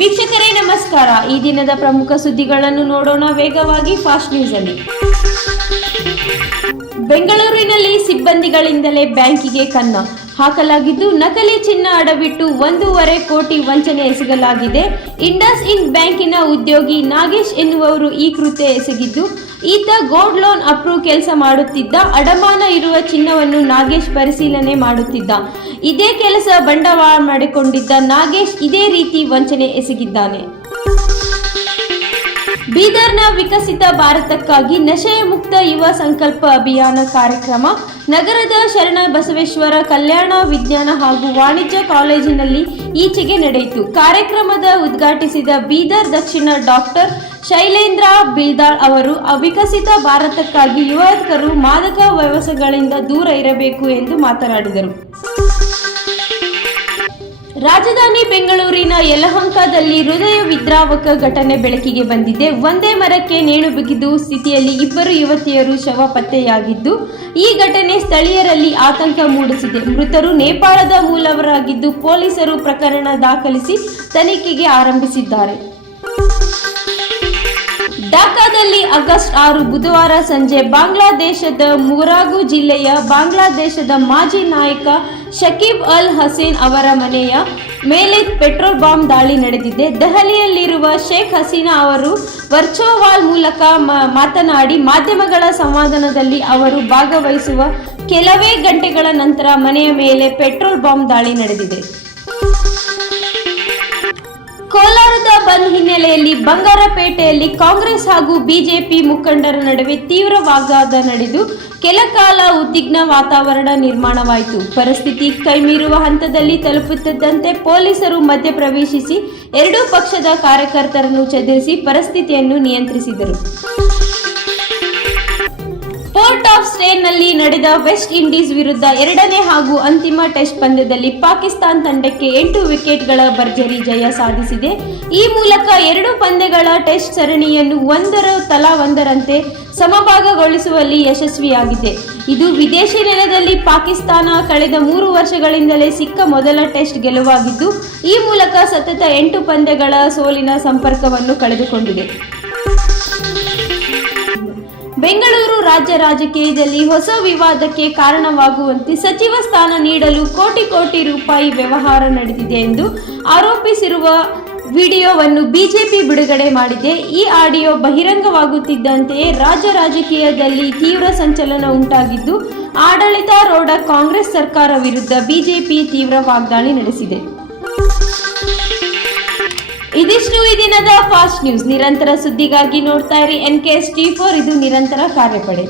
ವೀಕ್ಷಕರೇ ನಮಸ್ಕಾರ. ಈ ದಿನದ ಪ್ರಮುಖ ಸುದ್ದಿಗಳನ್ನು ನೋಡೋಣ ವೇಗವಾಗಿ ಫಾಸ್ಟ್ ನ್ಯೂಸ್ ಅಲ್ಲಿ. ಬೆಂಗಳೂರಿನಲ್ಲಿ ಸಿಬ್ಬಂದಿಗಳಿಂದಲೇ ಬ್ಯಾಂಕಿಗೆ ಕನ್ನ ಹಾಕಲಾಗಿದ್ದು, ನಕಲಿ ಚಿನ್ನ ಅಡವಿಟ್ಟು 1.5 ಕೋಟಿ ವಂಚನೆ ಎಸಗಲಾಗಿದೆ. ಇಂಡಸ್ ಇಂಡ್ ಬ್ಯಾಂಕಿನ ಉದ್ಯೋಗಿ ನಾಗೇಶ್ ಎನ್ನುವವರು ಈ ಕೃತ್ಯ ಎಸಗಿದ್ದು, ಈತ ಗೋಲ್ಡ್ ಲೋನ್ ಅಪ್ರೂವ್ ಕೆಲಸ ಮಾಡುತ್ತಿದ್ದ. ಅಡಮಾನ ಇರುವ ಚಿನ್ನವನ್ನು ನಾಗೇಶ್ ಪರಿಶೀಲನೆ ಮಾಡುತ್ತಿದ್ದ. ಇದೇ ಕೆಲಸ ಬಂಡವಾಳ ಮಾಡಿಕೊಂಡಿದ್ದ ನಾಗೇಶ್ ಇದೇ ರೀತಿ ವಂಚನೆ ಎಸಗಿದ್ದಾನೆ. ಬೀದರ್ನ ವಿಕಸಿತ ಭಾರತಕ್ಕಾಗಿ ನಶೆಯ ಮುಕ್ತ ಯುವ ಸಂಕಲ್ಪ ಅಭಿಯಾನ ಕಾರ್ಯಕ್ರಮ ನಗರದ ಶರಣ ಬಸವೇಶ್ವರ ಕಲ್ಯಾಣ ವಿಜ್ಞಾನ ಹಾಗೂ ವಾಣಿಜ್ಯ ಕಾಲೇಜಿನಲ್ಲಿ ಈಚೆಗೆ ನಡೆಯಿತು. ಕಾರ್ಯಕ್ರಮದ ಉದ್ಘಾಟಿಸಿದ ಬೀದರ್ ದಕ್ಷಿಣ ಡಾಕ್ಟರ್ ಶೈಲೇಂದ್ರ ಬಿಲ್ದಾಳ್ ಅವರು ವಿಕಸಿತ ಭಾರತಕ್ಕಾಗಿ ಯುವಕರು ಮಾದಕ ವ್ಯಸನಗಳಿಂದ ದೂರ ಇರಬೇಕು ಎಂದು ಮಾತನಾಡಿದರು. ರಾಜಧಾನಿ ಬೆಂಗಳೂರಿನ ಯಲಹಂಕದಲ್ಲಿ ಹೃದಯ ವಿದ್ರಾವಕ ಘಟನೆ ಬೆಳಕಿಗೆ ಬಂದಿದೆ. ಒಂದೇ ಮರಕ್ಕೆ ನೇಣು ಬಿಗಿದು ಸ್ಥಿತಿಯಲ್ಲಿ 2 ಯುವತಿಯರು ಶವ ಪತ್ತೆಯಾಗಿದ್ದು, ಈ ಘಟನೆ ಸ್ಥಳೀಯರಲ್ಲಿ ಆತಂಕ ಮೂಡಿಸಿದೆ. ಮೃತರು ನೇಪಾಳದ ಮೂಲವರಾಗಿದ್ದು, ಪೊಲೀಸರು ಪ್ರಕರಣ ದಾಖಲಿಸಿ ತನಿಖೆಗೆ ಆರಂಭಿಸಿದ್ದಾರೆ. ಢಾಕಾದಲ್ಲಿ ಆಗಸ್ಟ್ 6 ಬುಧವಾರ ಸಂಜೆ ಬಾಂಗ್ಲಾದೇಶದ ಮುರಾಗು ಜಿಲ್ಲೆಯ ಬಾಂಗ್ಲಾದೇಶದ ಮಾಜಿ ನಾಯಕ ಶಕೀಬ್ ಅಲ್ ಹಸೀನ್ ಅವರ ಮನೆಯ ಮೇಲೆ ಪೆಟ್ರೋಲ್ ಬಾಂಬ್ ದಾಳಿ ನಡೆದಿದೆ. ದೆಹಲಿಯಲ್ಲಿರುವ ಶೇಖ್ ಹಸೀನಾ ಅವರು ವರ್ಚುವಲ್ ಮೂಲಕ ಮಾತನಾಡಿ, ಮಾಧ್ಯಮಗಳ ಸಂವಾದದಲ್ಲಿ ಅವರು ಭಾಗವಹಿಸುವ ಕೆಲವೇ ಗಂಟೆಗಳ ನಂತರ ಮನೆಯ ಮೇಲೆ ಪೆಟ್ರೋಲ್ ಬಾಂಬ್ ದಾಳಿ ನಡೆದಿದೆ. ಕೋಲಾರದ ಬಂದ್ ಹಿನ್ನೆಲೆಯಲ್ಲಿ ಬಂಗಾರಪೇಟೆಯಲ್ಲಿ ಕಾಂಗ್ರೆಸ್ ಹಾಗೂ ಬಿಜೆಪಿ ಮುಖಂಡರ ನಡುವೆ ತೀವ್ರ ವಾಗ್ವಾದ ನಡೆದು ಕೆಲ ಕಾಲ ಉದ್ವಿಗ್ನ ವಾತಾವರಣ ನಿರ್ಮಾಣವಾಯಿತು. ಪರಿಸ್ಥಿತಿ ಕೈಮೀರುವ ಹಂತದಲ್ಲಿ ತಲುಪುತ್ತಿದ್ದಂತೆ ಪೊಲೀಸರು ಮಧ್ಯಪ್ರವೇಶಿಸಿ ಎರಡೂ ಪಕ್ಷದ ಕಾರ್ಯಕರ್ತರನ್ನು ಚದುರಿಸಿ ಪರಿಸ್ಥಿತಿಯನ್ನು ನಿಯಂತ್ರಿಸಿದರು. ಪೋರ್ಟ್ ಆಫ್ ಸ್ಪೇನ್ನಲ್ಲಿ ನಡೆದ ವೆಸ್ಟ್ ಇಂಡೀಸ್ ವಿರುದ್ಧ 2ನೇ ಹಾಗೂ ಅಂತಿಮ ಟೆಸ್ಟ್ ಪಂದ್ಯದಲ್ಲಿ ಪಾಕಿಸ್ತಾನ ತಂಡಕ್ಕೆ 8 ವಿಕೆಟ್ಗಳ ಭರ್ಜರಿ ಜಯ ಸಾಧಿಸಿದೆ. ಈ ಮೂಲಕ 2 ಪಂದ್ಯಗಳ ಟೆಸ್ಟ್ ಸರಣಿಯನ್ನು 1-1 ಸಮಭಾಗಗೊಳಿಸುವಲ್ಲಿ ಯಶಸ್ವಿಯಾಗಿದೆ. ಇದು ವಿದೇಶಿ ನೆಲದಲ್ಲಿ ಪಾಕಿಸ್ತಾನ ಕಳೆದ 3 ವರ್ಷಗಳಿಂದಲೇ ಸಿಕ್ಕ ಮೊದಲ ಟೆಸ್ಟ್ ಗೆಲುವಾಗಿದ್ದು, ಈ ಮೂಲಕ ಸತತ 8 ಪಂದ್ಯಗಳ ಸೋಲಿನ ಸಂಪರ್ಕವನ್ನು ಕಳೆದುಕೊಂಡಿದೆ. ಬೆಂಗಳೂರು ರಾಜ್ಯ ರಾಜಕೀಯದಲ್ಲಿ ಹೊಸ ವಿವಾದಕ್ಕೆ ಕಾರಣವಾಗುವಂತೆ ಸಚಿವ ಸ್ಥಾನ ನೀಡಲು ಕೋಟಿ ರೂಪಾಯಿ ವ್ಯವಹಾರ ನಡೆದಿದೆ ಎಂದು ಆರೋಪಿಸಿರುವ ವಿಡಿಯೋವನ್ನು ಬಿಜೆಪಿ ಬಿಡುಗಡೆ ಮಾಡಿದೆ. ಈ ಆಡಿಯೋ ಬಹಿರಂಗವಾಗುತ್ತಿದ್ದಂತೆಯೇ ರಾಜ್ಯ ರಾಜಕೀಯದಲ್ಲಿ ತೀವ್ರ ಸಂಚಲನ ಉಂಟಾಗಿದ್ದು, ಆಡಳಿತಾರೂಢ ಕಾಂಗ್ರೆಸ್ ಸರ್ಕಾರ ವಿರುದ್ಧ ಬಿಜೆಪಿ ತೀವ್ರ ವಾಗ್ದಾಳಿ ನಡೆಸಿದೆ. ಇದಿಷ್ಟು ಈ ದಿನದ ಫಾಸ್ಟ್ ನ್ಯೂಸ್. ನಿರಂತರ ಸುದ್ದಿಗಾಗಿ ನೋಡ್ತಾ ಇರಿ NKS T4, ಇದು ನಿರಂತರ ಕಾರ್ಯಪಡೆ.